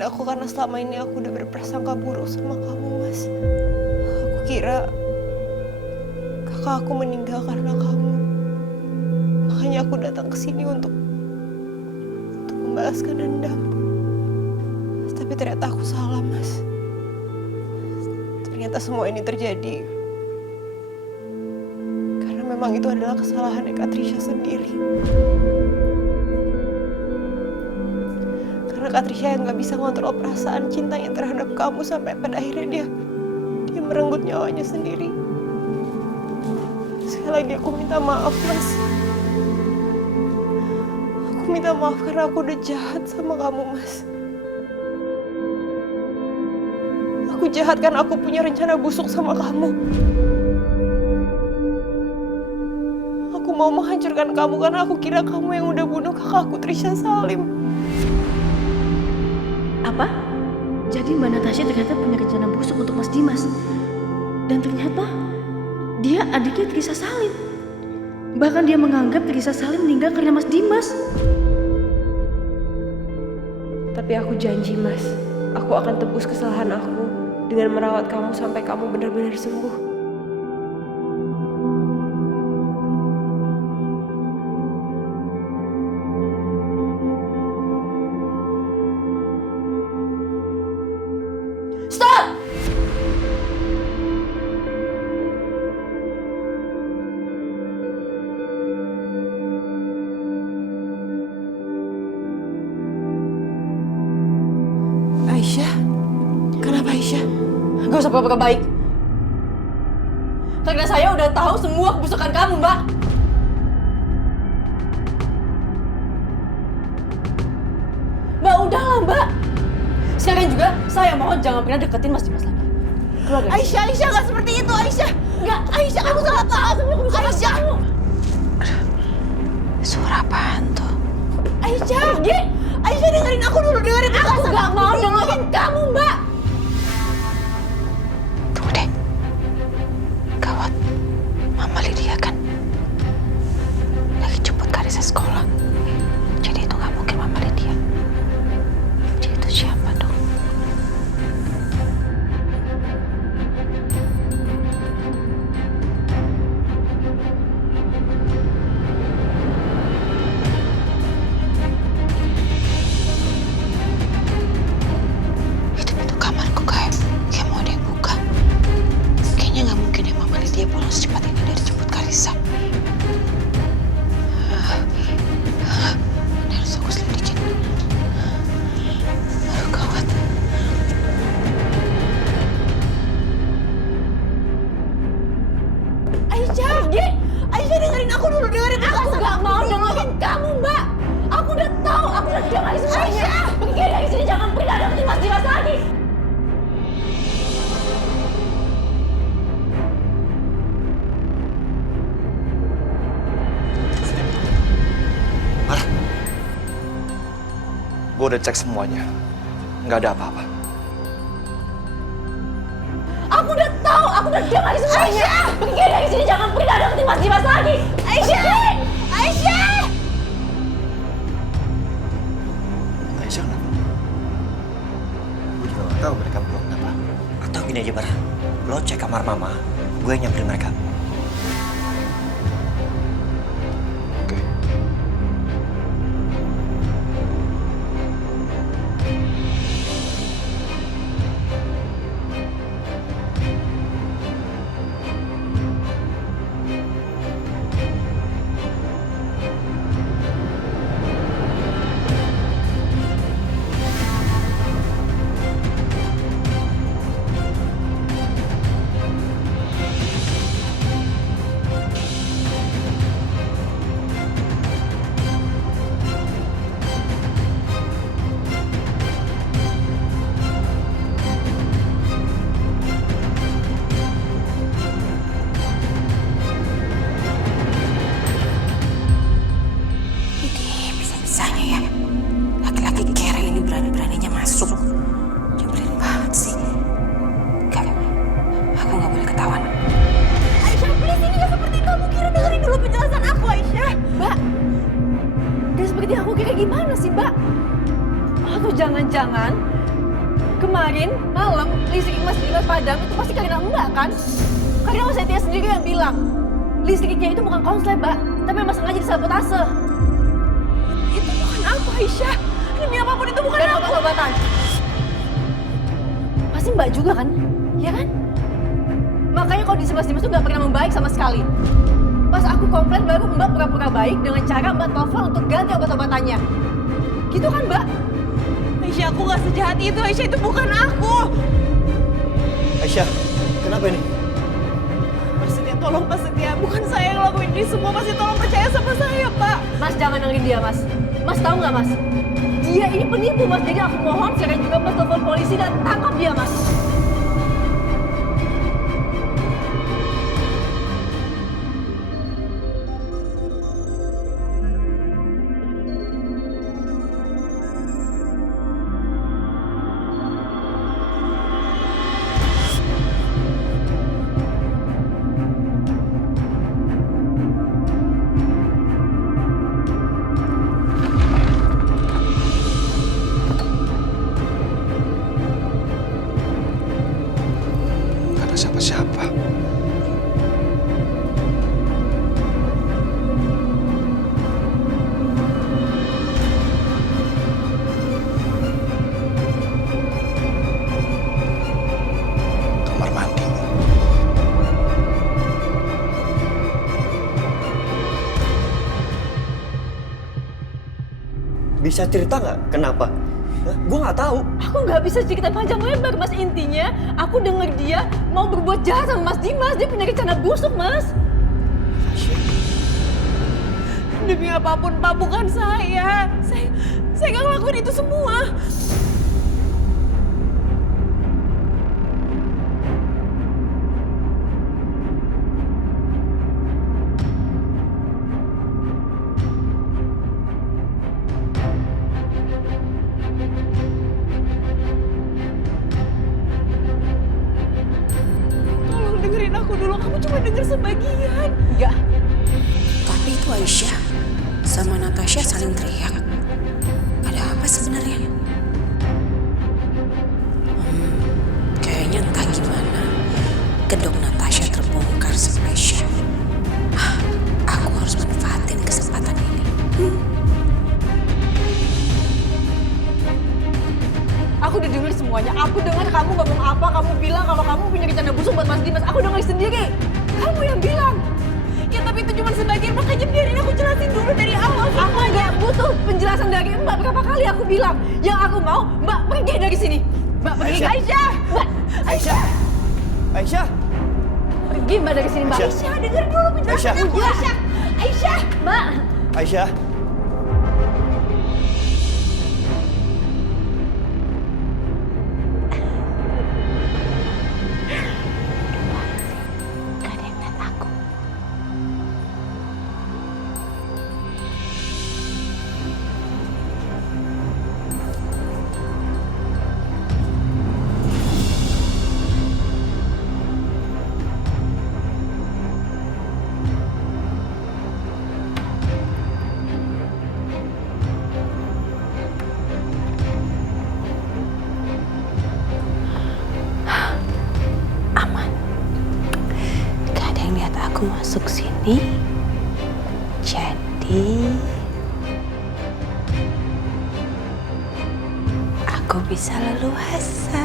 maafin aku karena selama ini aku udah berprasangka buruk sama kamu, Mas. Aku kira kakak aku meninggal karena kamu. Makanya aku datang ke sini untuk membalaskan dendam. Tapi ternyata aku salah, Mas. Ternyata semua ini terjadi karena memang itu adalah kesalahan Kak Trisha sendiri. Karena Kak Trisha yang gak bisa ngontrol perasaan cintanya terhadap kamu sampai pada akhirnya dia merenggut nyawanya sendiri. Sekali lagi aku minta maaf, Mas. Aku minta maaf karena aku udah jahat sama kamu, Mas. Aku jahat karena aku punya rencana busuk sama kamu. Aku mau menghancurkan kamu karena aku kira kamu yang udah bunuh kakakku Trisha Salim. Apa? Jadi Mbak Natasha ternyata punya rencana busuk untuk Mas Dimas. Dan ternyata dia adiknya Trisha Salim. Bahkan dia menganggap Trisha Salim meninggal karena Mas Dimas. Tapi aku janji, Mas, aku akan tebus kesalahan aku dengan merawat kamu sampai kamu benar-benar sembuh. Stop! Aisyah? Kenapa Aisyah? Gak usah pura-pura baik. Karena saya udah tahu semua kebusukan kamu, Mbak. Mbak, udahlah, Mbak. Sekarang juga saya mohon jangan pernah deketin Mas Dimas lagi. Keluar dari sini. Aisyah gak seperti itu, Aisyah. Enggak, Aisyah, kamu salah paham. Aisyah. Suara apaan tuh? Aisyah. Aisyah, dengerin aku dulu, dengerin Aku gak mau dengerin kamu, Mbak. Tunggu deh. Gawat. Mama Lydia kan lagi jemput Karissa sekolah. Jadi itu gak mungkin Mama Lydia. Jadi itu siapa dong? Itu pintu kamarku kayak mau ada yang buka. Kayaknya nggak mungkin ya Mama Lydia pulang secepat ini dari jemput Karissa. Ini harus aku selidikin. Aduh gawat. Aisyah. Aisyah, dengerin aku dulu, dengerin aku. Aku gak mau dengerin kamu, Mbak. Aku udah tahu, aku udah dengar semuanya. Pergi dari sini, jangan pernah deketin Mas Dimas lagi. Marah. Gue udah cek semuanya. Nggak ada apa-apa. Aku udah tahu, aku udah dengar semuanya. Pergi dari sini, jangan pernah deketin Mas Dimas lagi. Aisyah. Aisyah. Aisyah kenapa? Gue juga nggak tahu mereka berdua kenapa. Atau gini aja, Bar. Lo cek kamar mama, gue yang nyamperin mereka. Oke. Gimana sih, Mbak? Atau jangan-jangan Kemarin malam listrik Mas Dimas padam itu pasti karena Mbak kan? Karena Mas Setia sendiri yang bilang listriknya itu bukan konslet, Mbak, tapi emang sengaja disabotase. Itu bukan aku, Aisyah. Demi apapun itu bukan Dan aku. obat-obatan. Pasti Mbak juga kan? Ya kan? Makanya kondisi Mas Dimas tuh gak pernah membaik sama sekali. Pas aku komplain baru Mbak pura-pura baik dengan cara Mbak telepon untuk ganti obat-obatannya. Gitu kan, Mbak? Aisyah, aku gak sejahat itu. Aisyah, itu bukan aku. Aisyah, kenapa ini? Mas Setia, tolong Mas Setia. Bukan saya yang ngelakuin ini semua. Mas Setia, tolong percaya sama saya, Pak. Mas jangan dengerin dia, Mas. Mas tahu nggak, Mas? Dia ini penipu, Mas. Jadi aku mohon sekarang juga Mas telepon polisi dan tangkap dia, Mas. Gak ada siapa-siapa. Kamar mandi. Bisa cerita nggak kenapa? Gue nggak tahu. Aku nggak bisa cerita panjang lebar, Mas. Intinya, aku denger dia mau berbuat jahat sama Mas Dimas. Dia punya rencana busuk, Mas. Demi apapun, Pak, bukan saya. Saya nggak ngelakuin itu semua. Tolong dengerin aku dulu. Kamu cuma denger sebagian. Enggak. Tapi itu Aisyah sama Natasha saling teriak. Ada apa sebenarnya? Kayaknya entah gimana kedok Natasha terbongkar sama Aisyah. Aku harus manfaatin kesempatan ini. Aku udah denger semuanya. Aku dengar kamu ngomong apa. Kamu bilang kalau kamu punya rencana busuk buat Mas Dimas. Aku denger sendiri. Kamu yang bilang. Ya tapi itu cuma sebagian, makanya biarin aku jelasin dulu dari awal. Aku nggak butuh penjelasan dari Mbak. Berapa kali aku bilang. Yang aku mau, Mbak pergi dari sini. Mbak pergi. Aisyah. Aisyah. Mbak. Aisyah! Aisyah! Pergi Mbak dari sini, Mbak. Aisyah. Aisyah, denger dulu penjelasan Aisyah. aku. Aisyah. Aisyah. Mbak. Aisyah! Gak ada yang lihat aku. Aman. Gak ada yang lihat aku masuk sini. Jadi aku bisa leluasa.